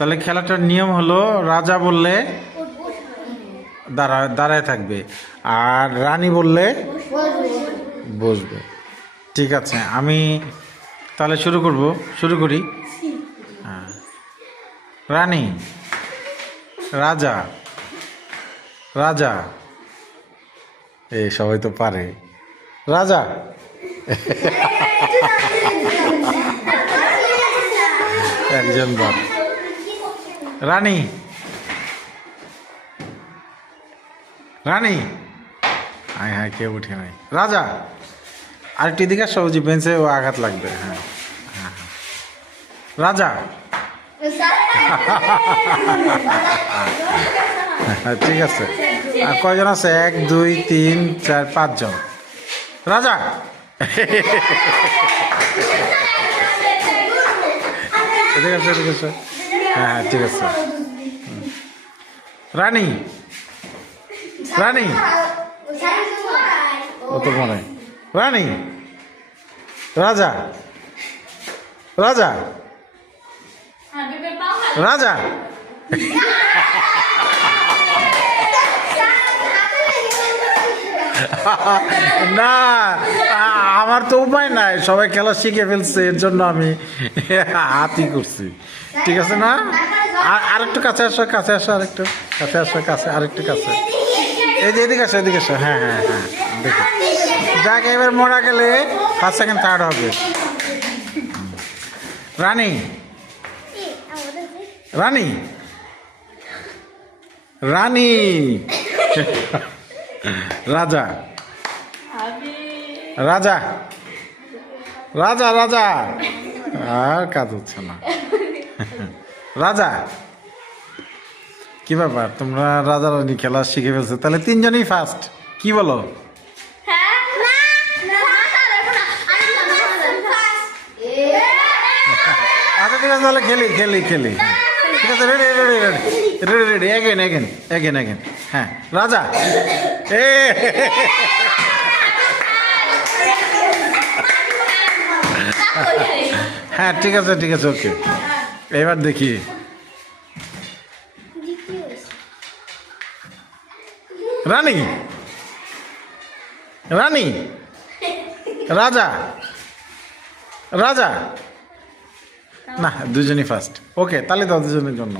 তাহলে খেলাটার নিয়ম হলো রাজা বললে দাঁড়ায় থাকবে, আর রানী বললে বসবে। ঠিক আছে, আমি তাহলে শুরু করি। হ্যাঁ। রানী, রাজা, রাজা, এই সবাই তো পারে। রাজা, একজন বাদ। রানী, রানী, হায় হায় কেউ উঠে নাই। রাজা, আরেকটি দিকে সবজি বেঞ্চে ও আঘাত লাগবে। হ্যাঁ হ্যাঁ, রাজা। ঠিক আছে, আর কয়জন আছে? 1 2 3 4 5 জন। রাজা, ঠিক আছে ঠিক আছে, হ্যাঁ হ্যাঁ ঠিক আছে। রানী, রানী, ও তো মনে। রানী, রাজা, রাজা, রাজা। না, আমার তো উপায় নাই, সবাই খেলা শিখে ফেলছে, এর জন্য আমি হাতই করছি। ঠিক আছে না? আরেকটু কাছে আসো, কাছে আসো, আরেকটু কাছে আসো, কাছে আরেকটু কাছে। এই যে এদিকে আসো, এদিকে আসো। হ্যাঁ হ্যাঁ হ্যাঁ, দেখো যাকে এবার মরা গেলে 1 সেকেন্ড থার্ড হবে। রানী, রানী, রানী, রাজা, রাজা, রাজা, রাজা, আর কাজ হচ্ছে না। রাজা, কি ব্যাপার, তোমরা রাজা রানী খেলা শিখে ফেলছো, তাহলে 3 জনই ফার্স্ট, কি বলো? আচ্ছা ঠিক আছে, তাহলে খেলি খেলি খেলি। ঠিক আছে, ready ready ready ready ready, again again again again. হ্যাঁ, রাজা। এ হ্যাঁ ঠিক আছে ঠিক আছে, ওকে। এবার দেখি। রানী, রানী, রাজা, রাজা। না, দুজনই ফার্স্ট। ওকে, তাহলে তো দুজনের জন্য।